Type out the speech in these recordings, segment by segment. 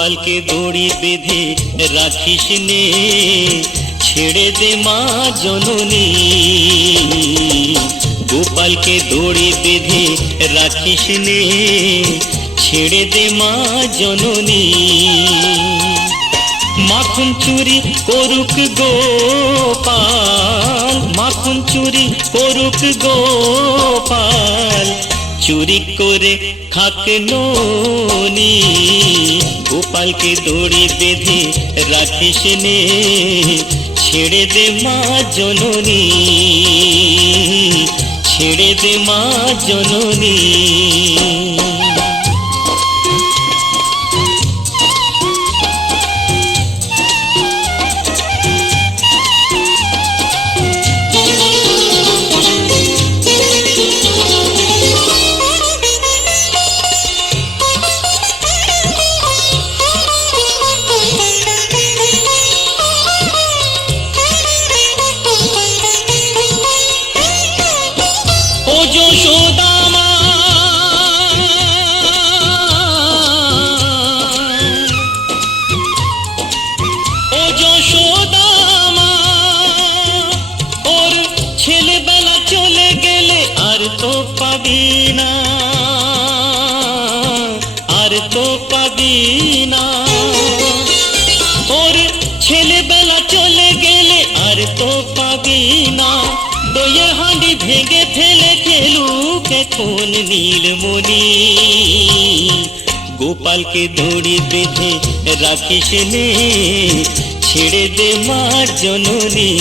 গোপালকে দড়ি বেঁধে রাখিস নে, ছেড়ে দে মা জননী। গোপালকে দড়ি বেঁধে রাখিস নে, ছেড়ে দে মা জননী। মাখন চুরি করুক গোপাল, মাখন চুরি করুক গোপাল, চুরি করে খাক ননি। গোপালকে দড়ি বেঁধে রাখিস নে, ছেড়ে দে মা জননী, ছেড়ে দে মা জননী। আর তো পাবি না, ওর ছেলেবেলা চলে গেলে আর তো পাবি না। দইয়ের হাঁড়ি ভেঙে ফেলে খেলুক এখন নীলমণি। গোপালকে দড়ি বেঁধে রাখিস নে, ছেড়ে দে মা জননী,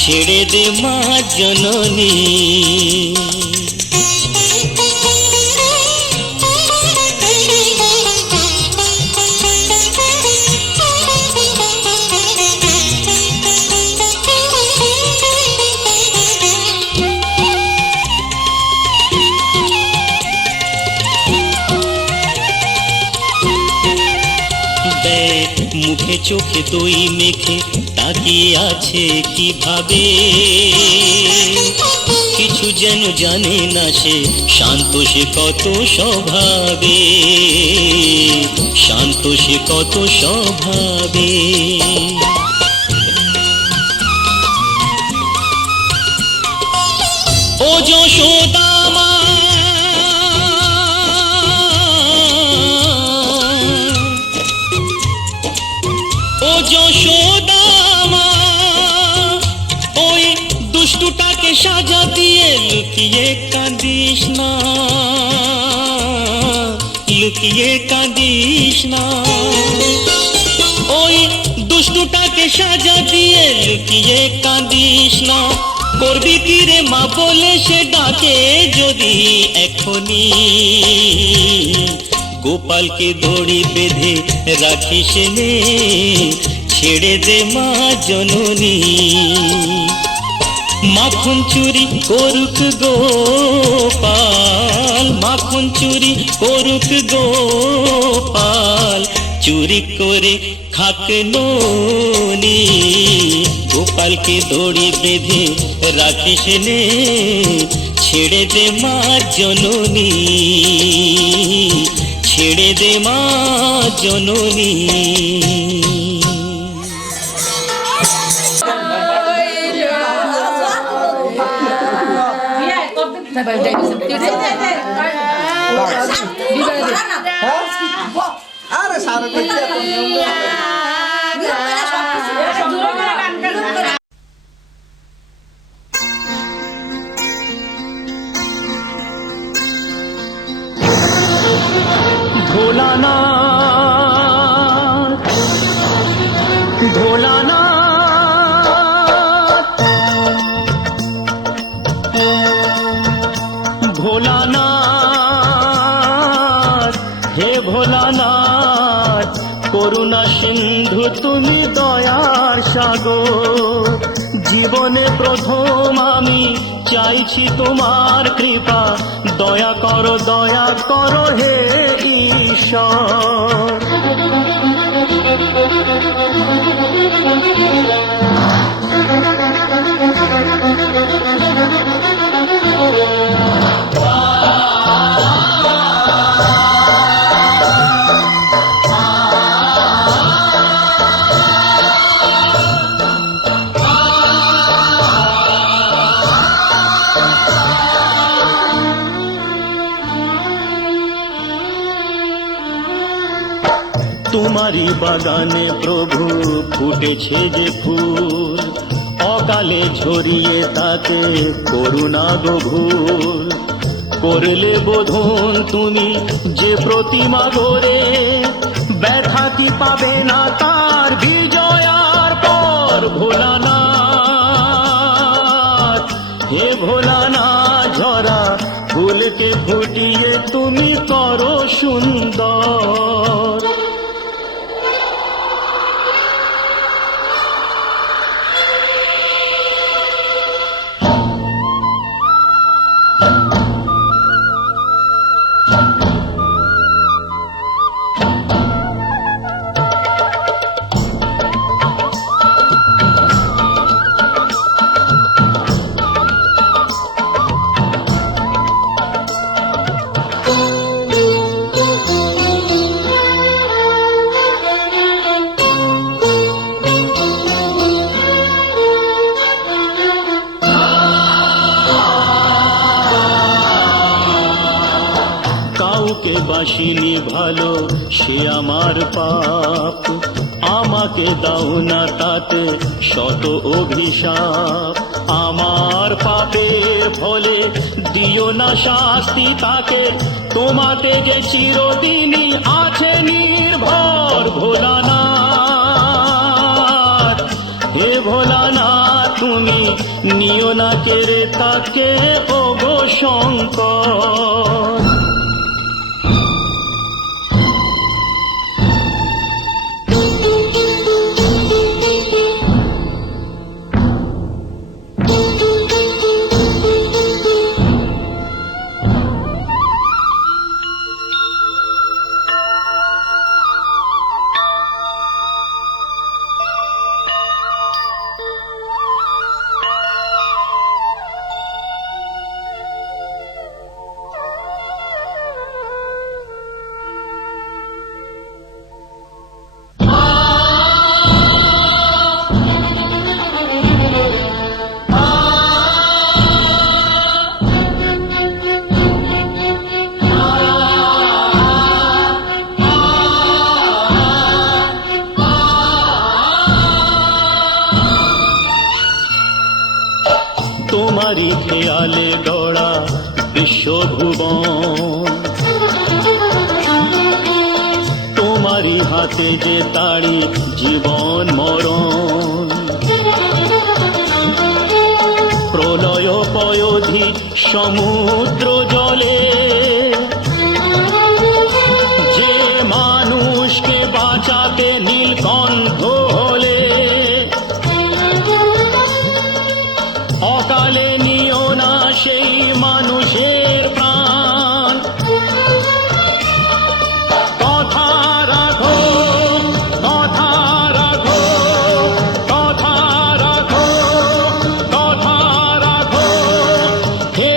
ছেড়ে দে মা জননী। মুখে চোখে দই মেখে তাকিয়ে আছে কিভাবে, কিছু যেন জানে না সে, শান্ত সে কত স্বভাবে, শান্ত সে কত স্বভাবে। ও যশোদা মা, ও যশোদা মা, ওই দুষ্টুটাকে সাজা দিয়ে লুকিয়ে কাঁদিস না, লুকিয়ে কাঁদিস না। ওই দুষ্টুটাকে সাজা দিয়ে লুকিয়ে কাঁদিস না। করবি কি রে মা বলে সে ডাকে যদি এখনি। গোপালকে দড়ি বেঁধে রাখিস নে, ছেড়ে দে মা জননী। মাখন চুরি করুক গোপাল, মাখন চুরি করুক গোপাল, চুরি করে খাক ননি। গোপালকে দড়ি বেঁধে রাখিস নে, ছেড়ে দে মা জননী, ছেড়ে দে মা জননী। ভোলানাথ, ভোলানাথ, ভোলানাথ, হে ভোলানাথ, করুণা সিন্ধু তুমি দয়ার সাগর। জীবনে প্রথম আমি চাইছি তোমার কৃপা, দয়া করো হে ঈশ্বর। তোমারই বাগানে প্রভু ফুটেছে যে ফুল, অকালে ঝরিয়ে তাতে করুণা গভুর। করলে বোধন তুমি যে প্রতিমা গড়ে, ব্যথা কি পাবে না তার বিজয়ার পর। ভোলানাথ, হে ভোলানাথ, ঝরা ফুলকে ফুটিয়ে তুমি করো সুন্দর। কাউকে বাসিনি ভালো সে আমার পাপ, আমাকে দাও না তাতে শত অভিশাপ। আমার পাপের ফলে দিও না শাস্তি তাকে, তোমাতে যে চিরদিনই আছে নির্ভর। ভোলানাথ, হে ভোলানাথ, তুমি নিও না কেড়ে তাকে, ও গো শঙ্কর। তোমারই খেয়ালে গড়া বিশ্বভুবন, তোমারই হাতে যে তাড়ি জীবন মরণ। প্রলয় পয়োধি সমুদ্র জলে, যে মানুষকে বাঁচাতে নীলকণ্ঠ হলে, অকালে নিও না সেই মানুষের প্রাণ। কথা রাখো, কথা রাখো, কথা রাখো, কথা রাখো, হে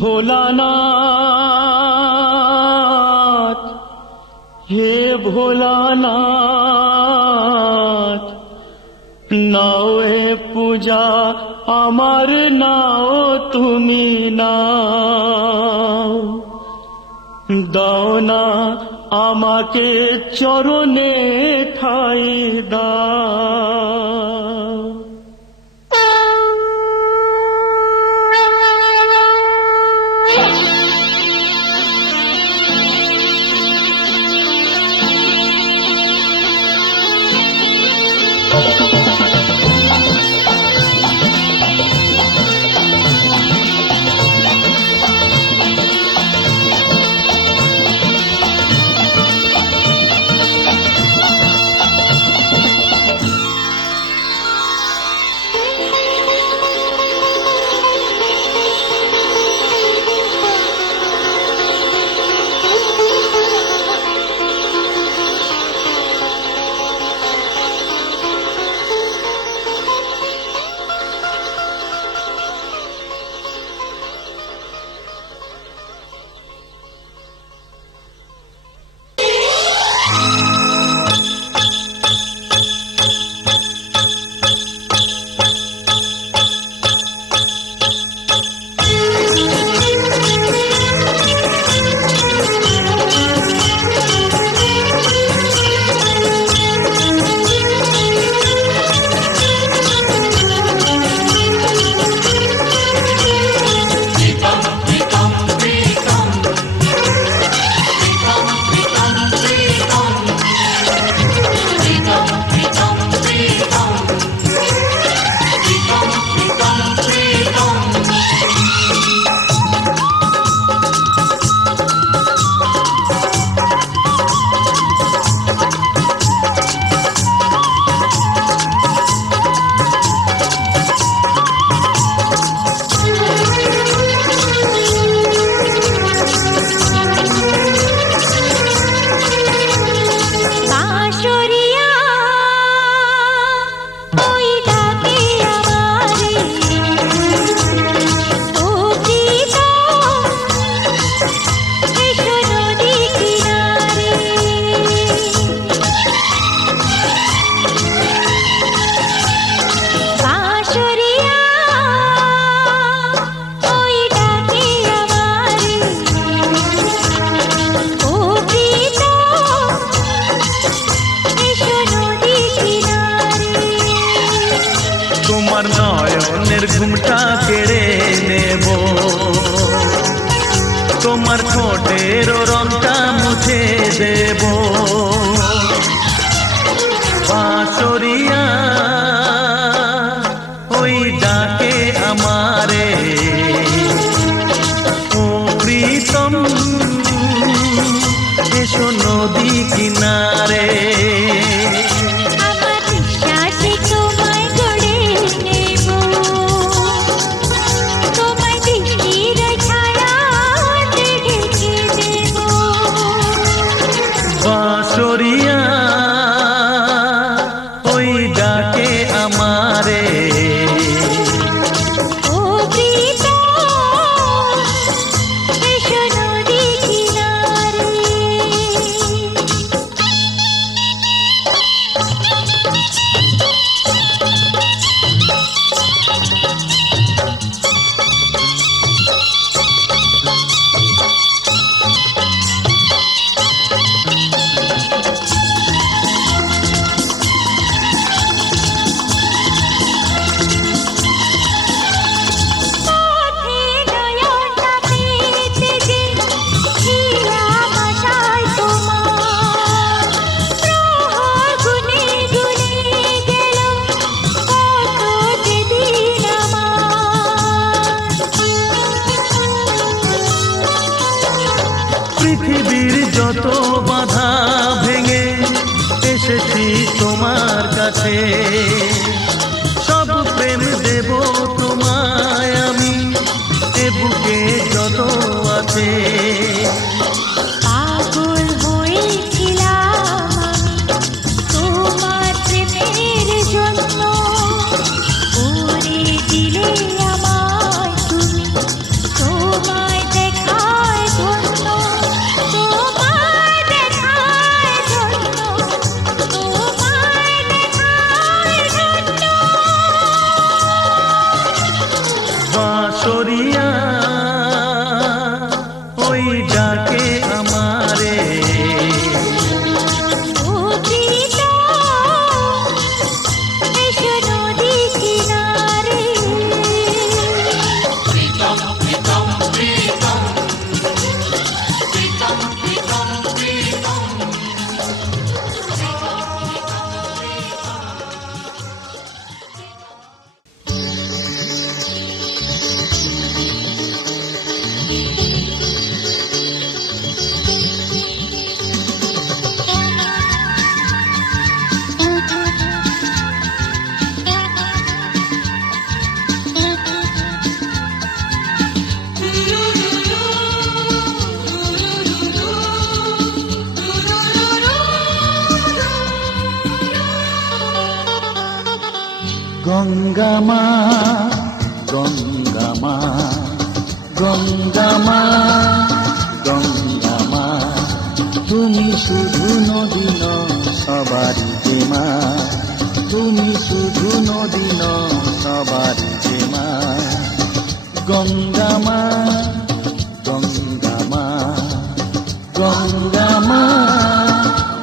ভোলানাথ, হে ভোলানাথ, নাও এ পূজা আমার, নাও তুমি নাও। দাও না আমাকে চরণে ঠাই দাও। নয়নের ঘুমটা কেড়ে নেব, তোমার ঠোঁটের রংটা মুছে দেব। বাঁশরিয়া ওই ডাকে আমারে, ও প্রীতম এসো নদী কিনারে। বাঁশরিয়া ওই ডাকে আমারে, ও প্রীতম এসো নদী কিনারে। পৃথিবীর যত বাধা ভেঙে এসেছি তোমার কাছে, সব প্রেম দেব তোমায় আমি, এ বুকে যত আছে। পাগল হয়েছিলাম আমি তোমার প্রেমের জন্য, করে দিলে আমায় তুমি তোমায় দেখায় ধন্য, তোমায় দেখায় ধন্য, তোমায় দেখায় ধন্য। বাঁশরিয়া ওই ডাকে আমারে, ও প্রীতম এসো নদী কিনারে। গঙ্গামা গঙ্গামা গঙ্গামা গঙ্গামা, তুমি শুধু নদী নও সবারই মা, তুমি শুধু নদী নও সবারই মা। গঙ্গামা গঙ্গামা গঙ্গামা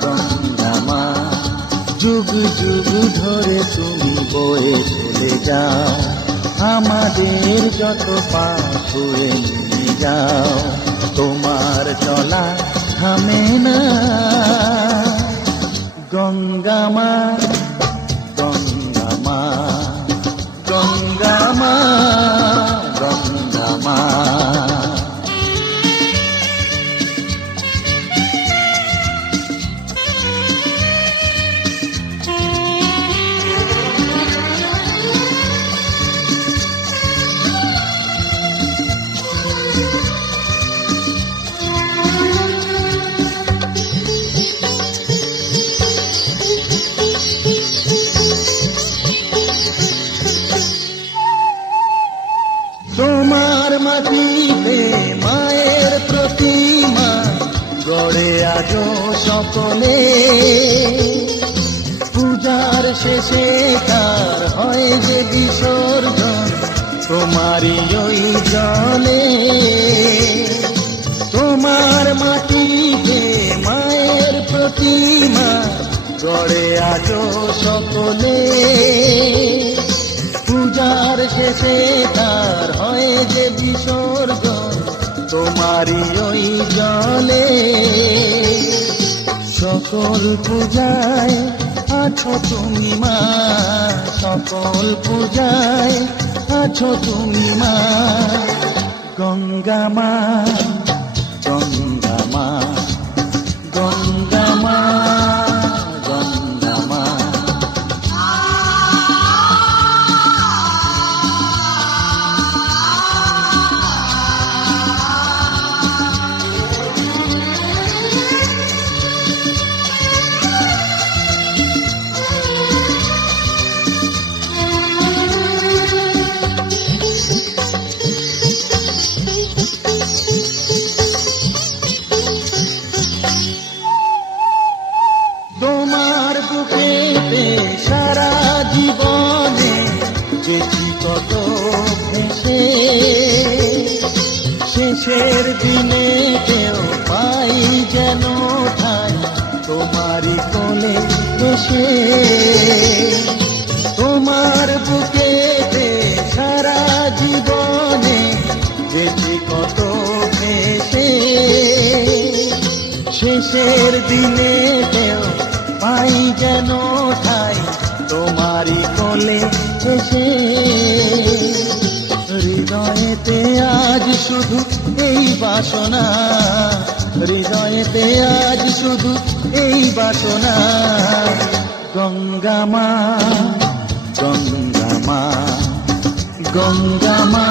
গঙ্গামা, যুগ যুগ ধরে তুমি বয়ে চলে যাও, আমাদের যত পাপ ছুঁয়ে নিয়ে যাও। তোমার চলা থামে না, গঙ্গামা গঙ্গামা গঙ্গামা গঙ্গামা। তোমার মাটিতে মায়ের প্রতিমা গড়ে আজো সকলে, পূজার শেষে তার হয় যে বিসর্জন তোমারই ওই জলে। তোমার মাটিতে মায়ের প্রতিমা গড়ে আজো সকলে, পূজা আর শেষে তার হয় যে বিসর্জন তোমারই ওই জলে। সকল পূজায় আছো তুমি মা, সকল পূজায় আছো তুমি মা, গঙ্গা মা, গঙ্গা মা, গঙ্গা মা, গঙ্গা মা। তোমার বুকেতে সারা জীবনে যেছি কত ভেসে, শেষের দিনে কেউ পাই যেন ঠাই তোমারই কোলে বসে। তোমার বুকেতে সারা জীবনে যেছি কত ভেসে, শেষের দিনে কেউ পাই যেন ঠাই তোমারই কোলে এসে। হৃদয়েতে আজ শুধু এই বাসনা, হৃদয়েতে আজ শুধু এই বাসনা, গঙ্গা মা, গঙ্গা মা, গঙ্গা মা।